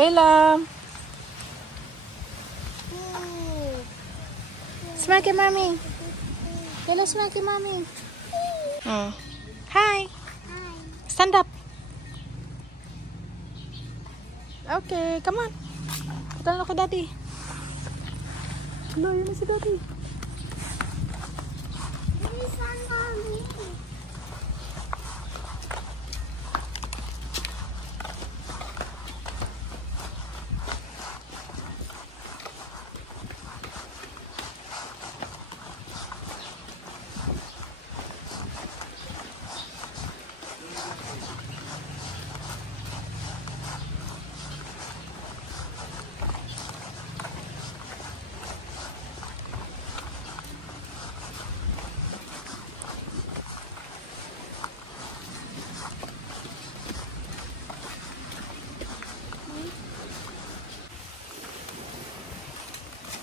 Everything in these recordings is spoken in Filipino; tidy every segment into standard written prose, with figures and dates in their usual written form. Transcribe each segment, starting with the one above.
Kayla. Smile kay mommy. Kayla, smile kay mommy. Hi. Stand up. Okay, come on. Punta na ako, daddy. Hello, yun na si daddy.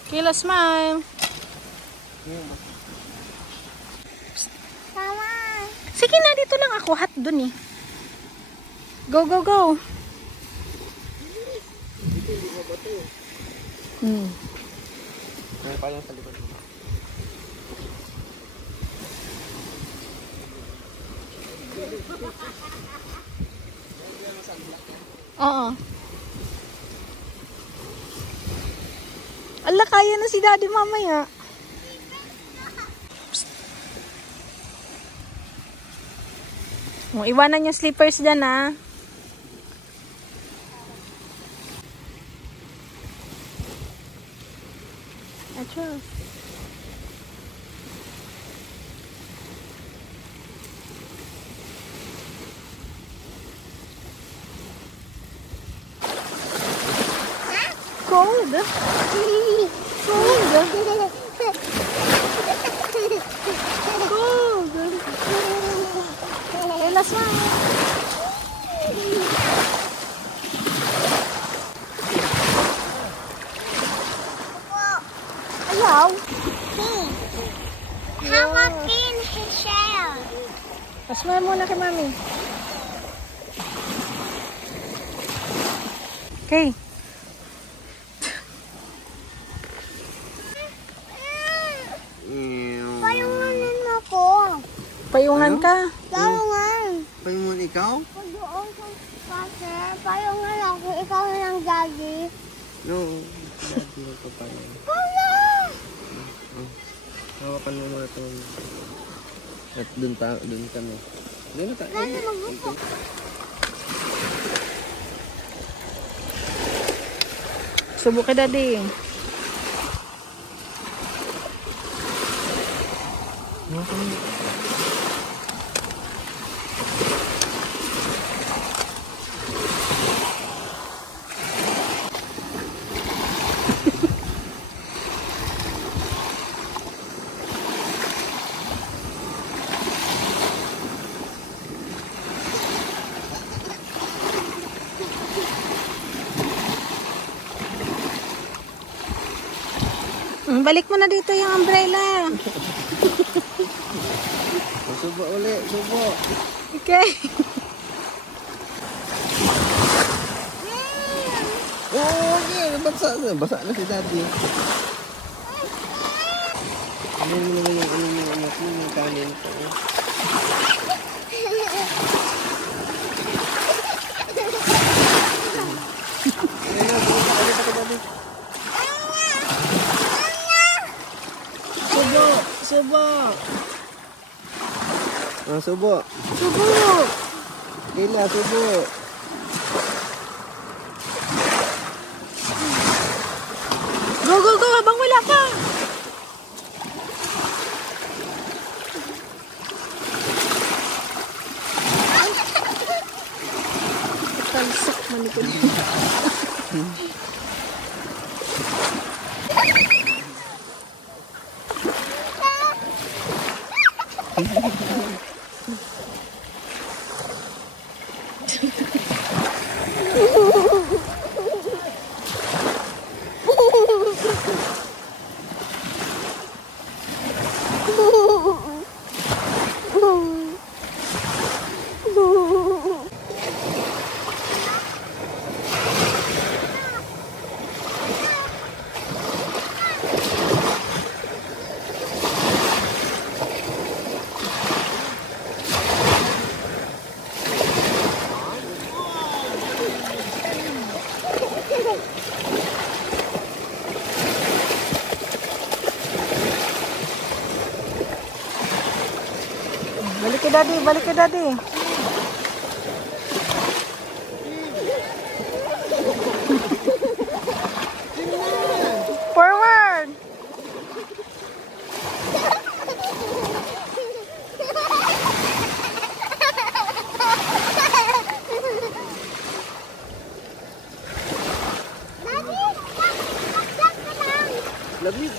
Kayla, smile. Mama. Sige na, dito lang ako. Hot dun eh. Go, go, go. May palang sa likod. Oo. Ala, kaya na si daddy mamaya. Iwanan yung slippers dyan, ha. Acho. Cold. Cold. Kayla, smile. Ayaw. How about being his shell? Smile muna kay mami. Okay. Payunganin mo ko. Payungan ka. Payungan. Payungan ikaw? Pag-doon kasi, payungan ako. Ikaw lang, daddy. No. Daddy mo pa pala. Kuya! Hawakan mo muna ito. At dun kami. Dun na tayo. Daddy, magbuko. Subo kay daddy. Balik mo na dito yung umbrella. Subo ulit, subo. Okay. Oo, okay. Basa na si daddy. Ano mo naman yung anak mo, yung kanin ko. Subo. Subo. Subo. Kayla, subo. Go, go, go. Habang wala pa. Talsok malikod. daddy. Balik kay daddy. Forward. Lamig.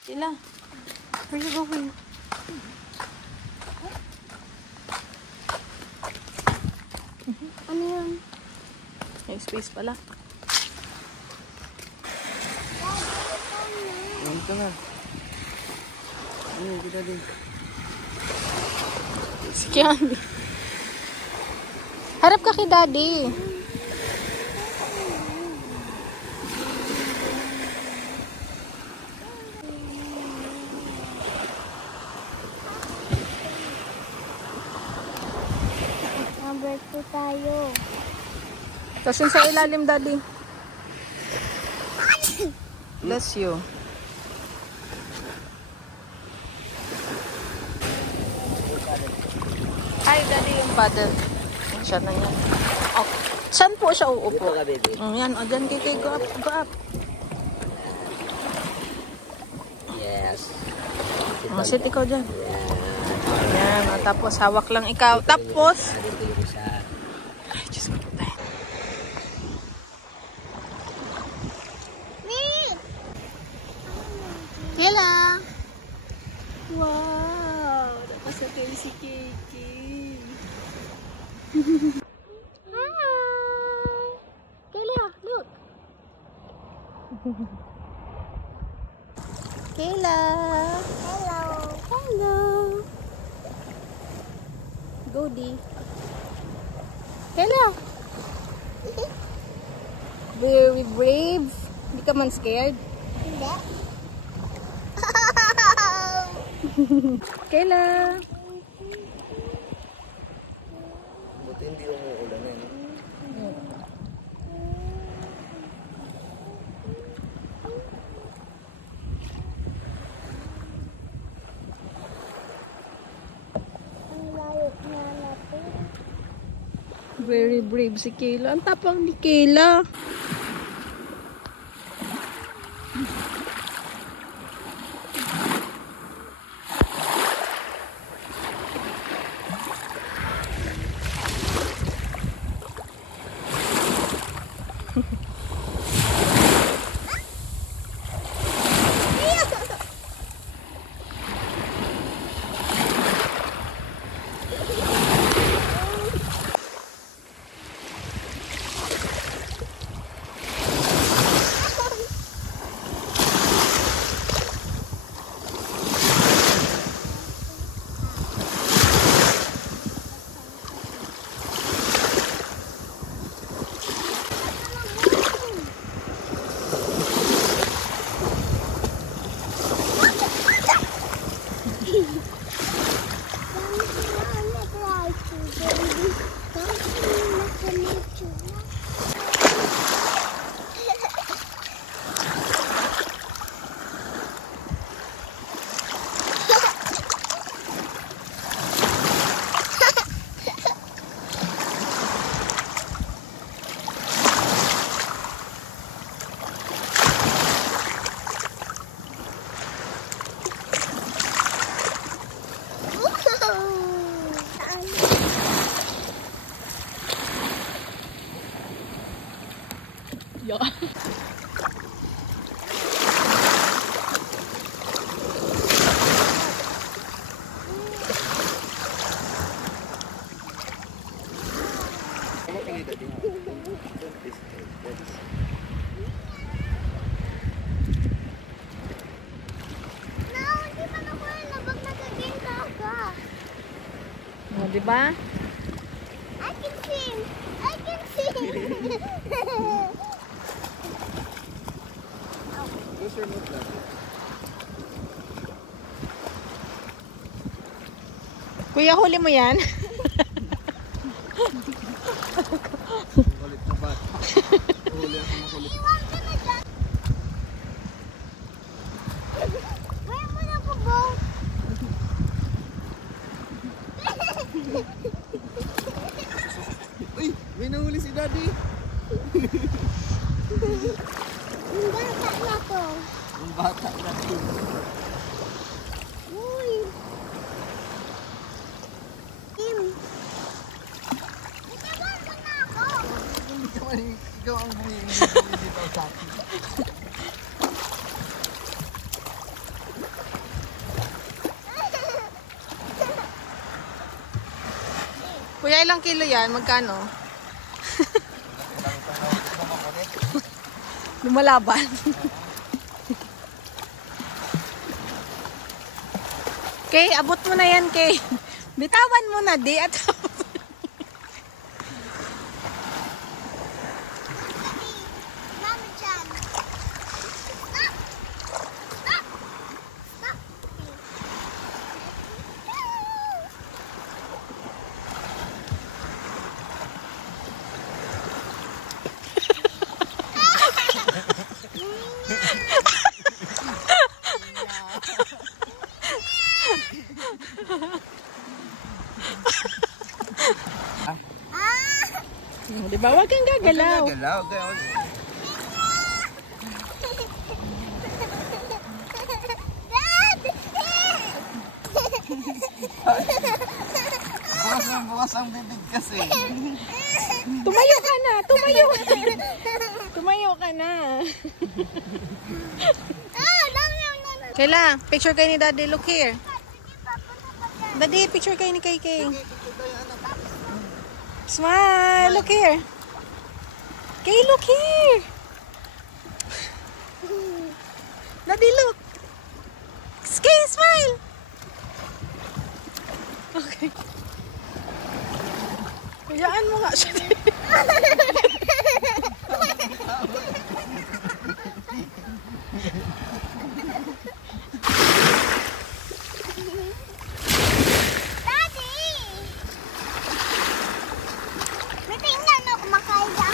Sila. Where you going? Ano yun? May space pala. Nandito na. Ano, kita din. Si Kian. Harap ka kay daddy. Number 2 tayo. Tapos yun sa ilalim, daddy. Bless you. Hi, daddy, yung paddle. Siya na yan. Oh, saan po siya uupo? Dito ka, baby. Yan, o dyan kay go up, go up. Yes. Oh, sit ikaw dyan. Yan. Yan, o, tapos hawak lang ikaw. Tapos, Dito yung isa. ay, Diyos ko po tayo. Kayla! Wow! Napasakay si Kiki. Hi! Kayla, look! Kayla! Hello. Hello! Goldie. Kayla! Very brave. Hindi ka man scared. Hindi. Kayla! Buti hindi umuulan eh. Ang layo na natin. Very brave si Kayla. Ang tapang ni Kayla. di ba? I can sing. I can sing. Where's your note lang? Kuya, huli mo yan? Ulit na ba? Huli ako makulit. Iwan ka na dyan. Where mo na po, Bo? Uy! May nahuli si Daddy! Ang bata na to. Ang bata na to. Uy. Tim. Itawan mo na ako. Hindi ka man, ikaw ang bumili dito sa akin. Kuya, ilang kilo yan? Magkano? Lumalaban. Kay, abot mo na yan, Kay. Bitawan mo na, di. At Mama dyan. Stop. Stop. Stop. di ba? Huwag kang gagalaw. Galaw. Bukas ang bibig kasi. Tumayo ka na. Tumayo. Tumayo ka na. Kayla, picture kayo ni Daddy. Look here. Daddy, picture kayo ni Kay. Smile. Look here. Kay, look here. Daddy, look. Kay, smile. Okay. Hayaan mo nga siya. Daddy! May tingnan ako makaya.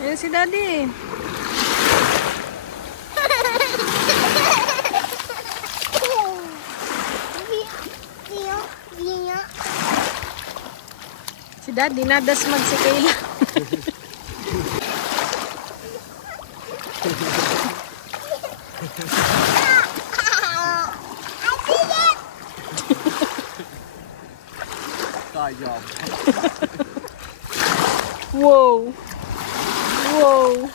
Ayan si Daddy. Si Daddy, nadasmag si Kayla. Kaya. Wow. Wow.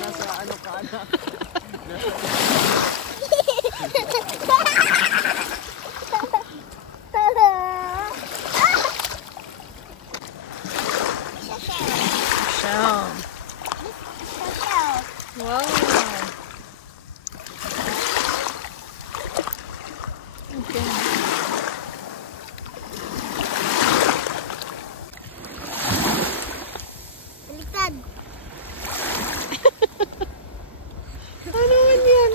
Nasa ano ka na? Siya. Wow. Okay. Baliktad. Ano naman yan?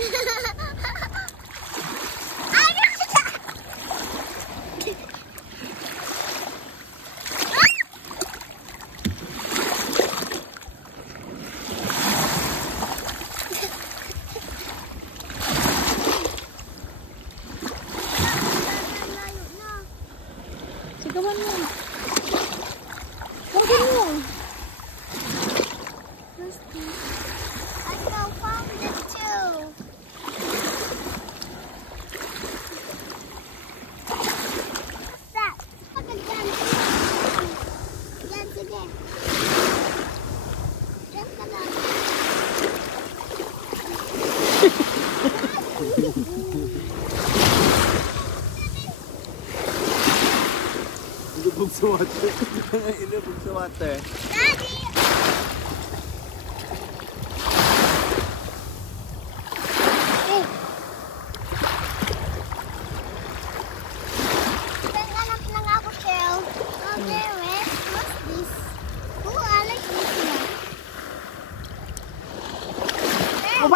Sigawan mo. Huwagin mo. I found it too. What's that? Look at them. Yan, sige. Diyan ka lang. Ilubog sa water. Ilubog sa water. Daddy!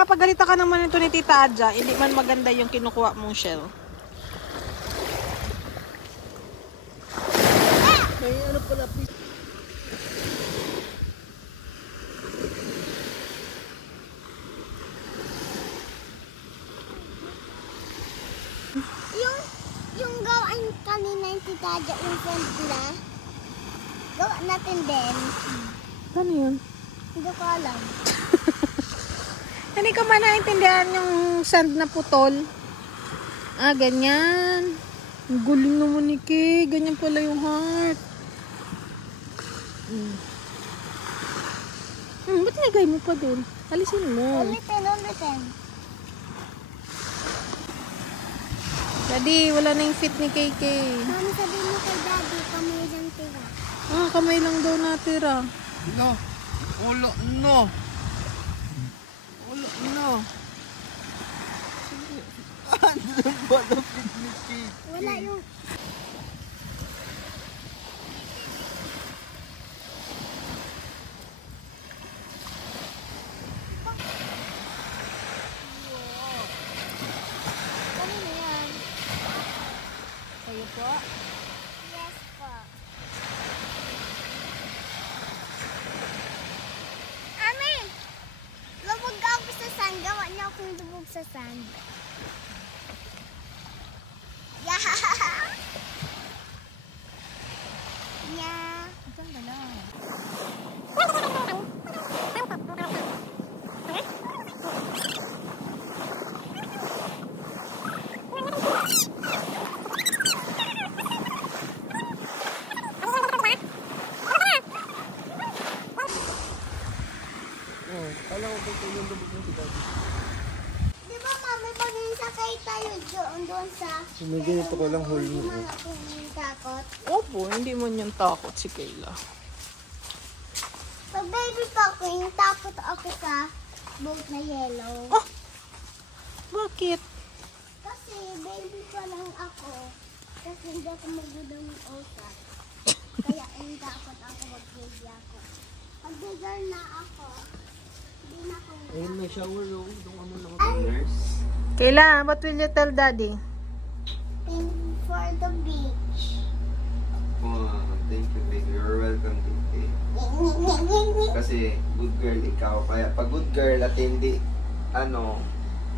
mapagalitan ka naman ito ni Tita Adja, hindi man maganda yung kinukuha mong shell. May ano pala, please. Yung gawaan kanina yung Tita Adja, yung friend nila, gawa natin din. Ano yun? Hindi ko alam. Hindi ka man naintindihan yung sand na putol. Ah, ganyan. Ang guling naman ni Kay. Ganyan pala yung heart. Ba't nagay mo pa din? Alisin mo. Ulitin. Daddy, wala na yung fit ni KK. Mami, sabihin mo kay Daddy, kami lang tira. Ah, kamay lang daw natira. No. Ulo, no. Ulo, no. Ano ba na picnic? Wala yung... Kanina yan? Kayo po? Yes po. Ami! Lubog ako sa sand. Gawa niya akong lubog sa sand. Yeah! Yeah! Ganda lang. Kala ko ba yung lubog ng si Daddy? Di ba mami, pag sakay tayo doon sa... May ganito ko lang hole mo. Hindi man ako takot. Opo, hindi mo yung takot si Kayla. Pag baby pa ako, yung takot ako sa boat na yellow. Oh! Bakit? Kasi baby pa lang ako. Kasi hindi ako magudang otak. Kaya yung takot ako mag-baby ako. Pag bigger na ako, hindi na ako Ayun, may shower room. Doon ka muna mag-nurse. Kayla, what will you tell Daddy? for the beach. Oh, thank you, baby. You're welcome today. Kasi good girl ikaw. Kaya pag good girl at hindi,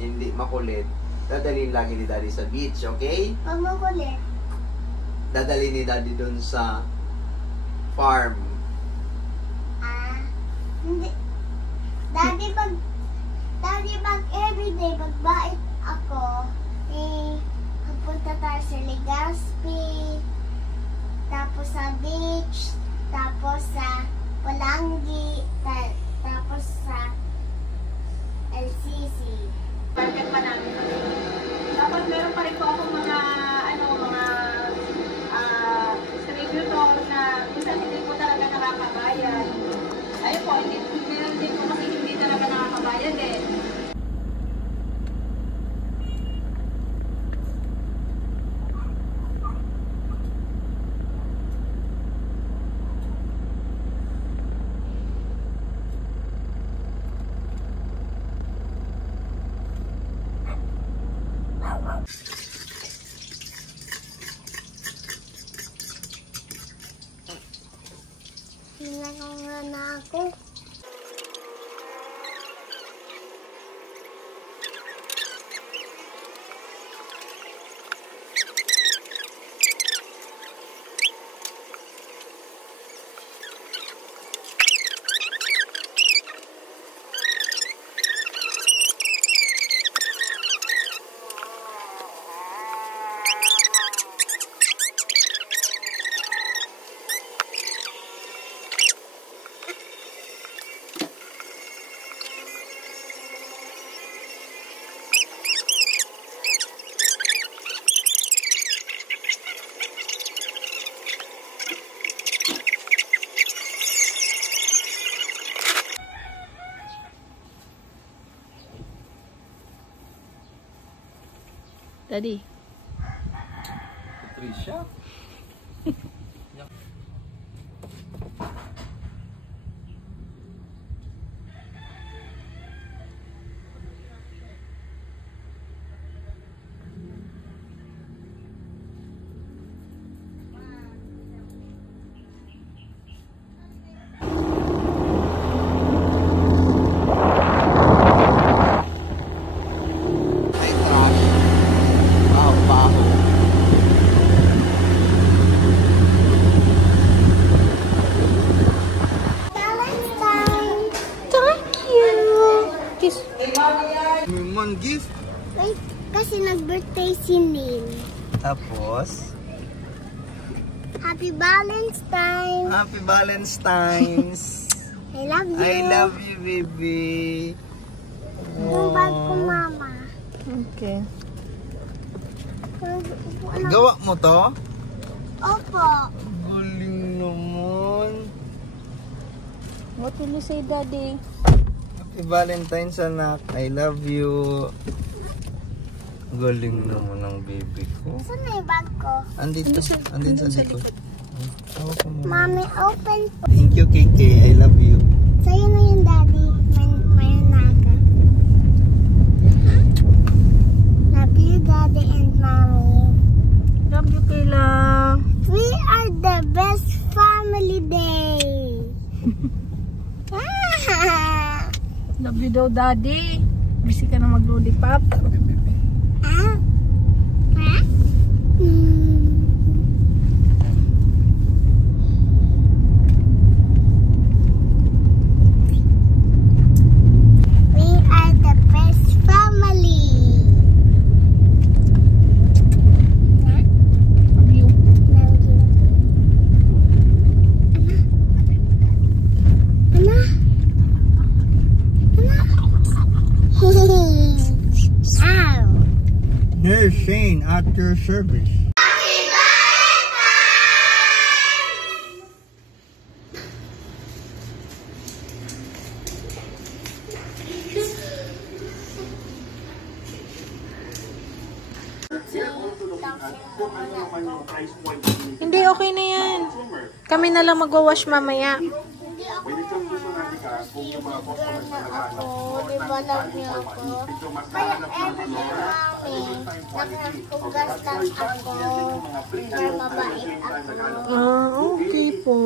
hindi makulit, dadalhin lagi ni Daddy sa beach, okay? Pag makulit. Dadalhin ni Daddy dun sa farm. Hindi. Daddy, pag everyday, magbait ako, pupunta tayo sa Legazpi, tapos sa beach, tapos sa Palanggi, tapos sa LCC. Target pa namin. Dapat meron pa rin po akong mga distributor na minsan hindi po talaga nakakabayad. Ayun po, meron din po kasi hindi talaga nakakabayad eh. Hinangangan na ako. Daddy. Patricia? Tapos, Happy Valentine's. Happy Valentine's. I love you. I love you, baby. Yung bag ko, mama. Okay. Ano? Gawa mo to? Opo. Galing naman. What will you say, Daddy? Happy Valentine's, anak. I love you. Galing naman ng baby ko. Saan na yung bag ko? Andito sa likod. Hawak mo muna. Mommy, open po. Thank you, Kiki. I love you. Sa'yo na yung daddy. May naga. Love you, daddy and mommy. Love you, Kayla. We are the best family day. Love you daw, Daddy. Busy ka na mag-lollipop. Ah? Ah? We are the best family. Ah? Love you. Love you. Ana? Ow. Here's Shane at your service. Hindi, okay na yan. Kami na lang magwawash mamaya. Hindi ako girl na ako. Di ba love niyo ako? Kaya every mami, nakakugastan ako. Pero mabait ako. Ah, okay po.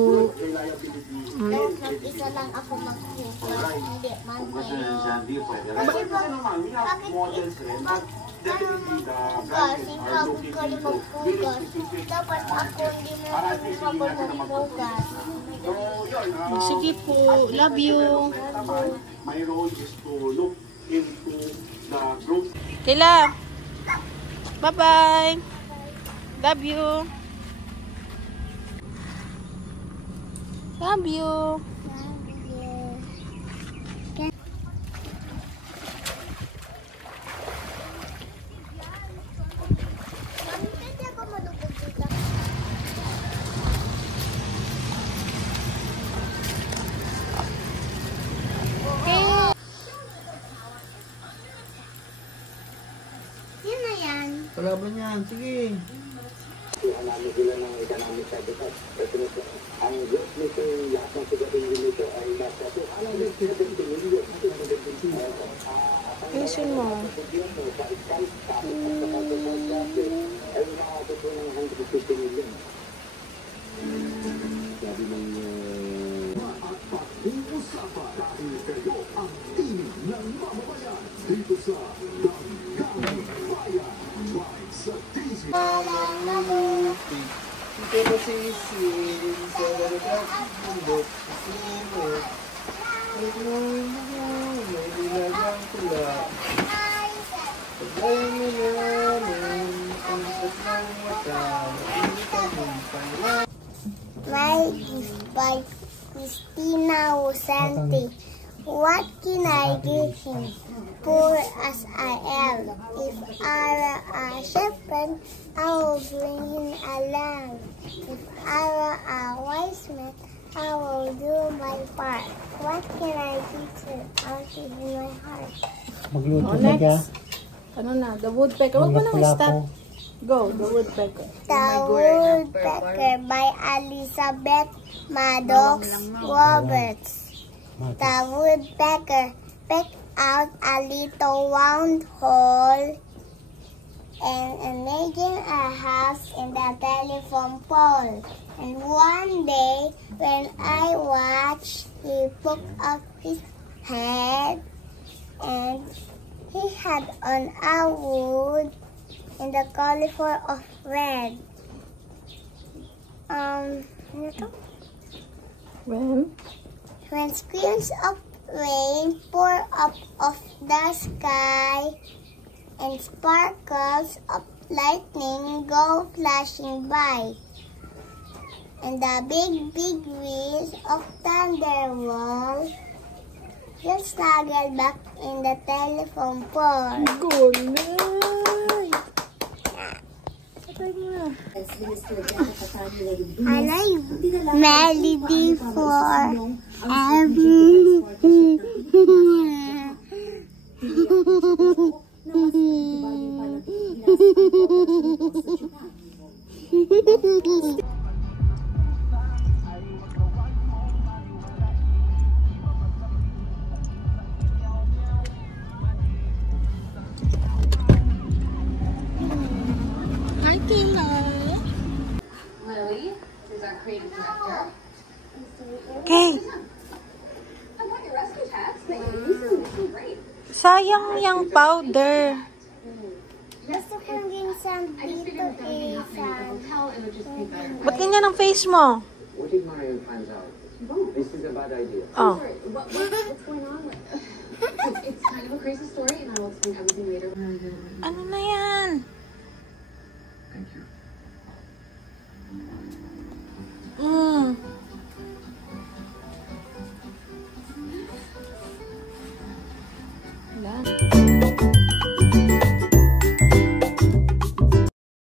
Pero isa lang ako maghugas. Hindi man ngayon. Kasi bakit hugas, ikaw ka rin maghugas. Dapat ako hindi mo maghugas. Sige po. Love you. My role is to look into the growth. Kayla. Bye-bye. Love you. Love you. Yun na yan. Kalaban yan. Sige. Ayusin mo. Ito na sisin sa dagat bundok. Simot. May nilagang tula. Pagay mo namin ang isat ng mata. Hindi ka bumpay. My gift by Christina Wosante. What can I give him? Poor as I am. If I were a shepherd, I will bring him a lamb. If I were a wise man, I will do my part. What can I give him? I'll give him my heart. Oh, next. Ano na? The Woodpecker. Huwag mo na stop. Go. The Woodpecker. The Woodpecker by Elizabeth Maddox Roberts. The woodpecker picked out a little round hole and making a house in the telephone pole. And one day, when I watched, he poked up his head and he had on a wood in the color of red. When streams of rain pour up of the sky and sparkles of lightning go flashing by. And the big, big wheels of thunder will just snuggle back in the telephone pole. I like melody for everything. Hi, Kilo. Lily is our creative director. Okay. I got your rescue tags. They looking great. Sayang yung powder. Gusto kong din sand I just dito figured with them being happening at the hotel, it would just be better. Ba't ganyan ang face mo? What if Marion finds out? This is a bad idea. Oh. Sorry, what's going on? It's kind of a crazy story, and I will explain everything later. Ano na yan? Thank you.